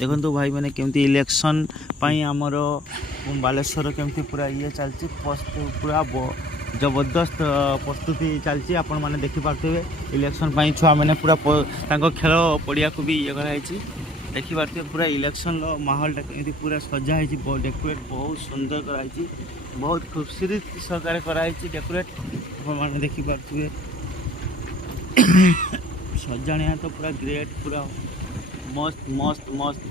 देखो भाई मैंने केमती इलेक्शन आमर बालेश्वर केमती पूरा ये चलती पूरा जबरदस्त प्रस्तुति चलती आपण मैंने देखिपे इलेक्शन छुआ मैंने पूरा खेल पड़िया को भी ये कराई देखिपे पूरा इलेक्शन माहौलटा केमती पूरा सजाई डेकोरेट बहुत सुंदर कराई बहुत खूबसूरत सरकार कराई डेकोरेट मैंने देखिपे सजाणिया तो पूरा ग्रेट पूरा मस्त मस्त मस्त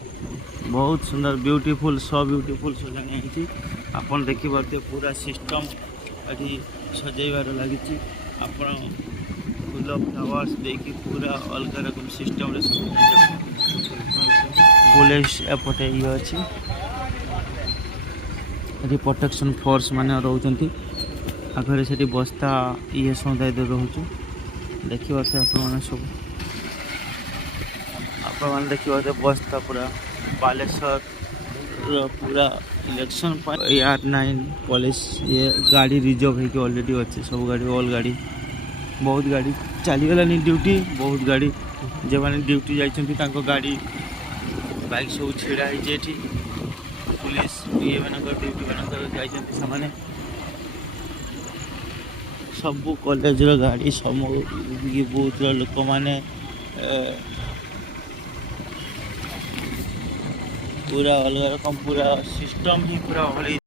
बहुत सुंदर ब्यूटीफुल सो ब्यूटीफुल सजाणी आपन देखिपे पूरा सिस्टम ये सजाइबार लगी आपण फुल फ्लावर्स देखी पूरा अलग रकम सिस्टम पुलिस एपटे ये अच्छी प्रोटेक्शन फोर्स माने रोचंती आगे से बस्ता ये समुदाय रोचु देखिए आप सब आप देखिए बस्ता पूरा बालेश्वर पूरा इलेक्शन R9 पुलिस ये गाड़ी रिजर्व है ऑलरेडी अच्छे सब गाड़ी ऑल गाड़ी बहुत गाड़ी चलीगलानी ड्यूटी बहुत गाड़ी जो मैंने ड्यूटी जाती गाड़ी बाइक सब छिड़ा है पुलिस ये ड्यूटी मैंने सब कॉलेज गाड़ी सब बहुत लोक मैंने पूरा अलग रकम पूरा सिस्टम ही पूरा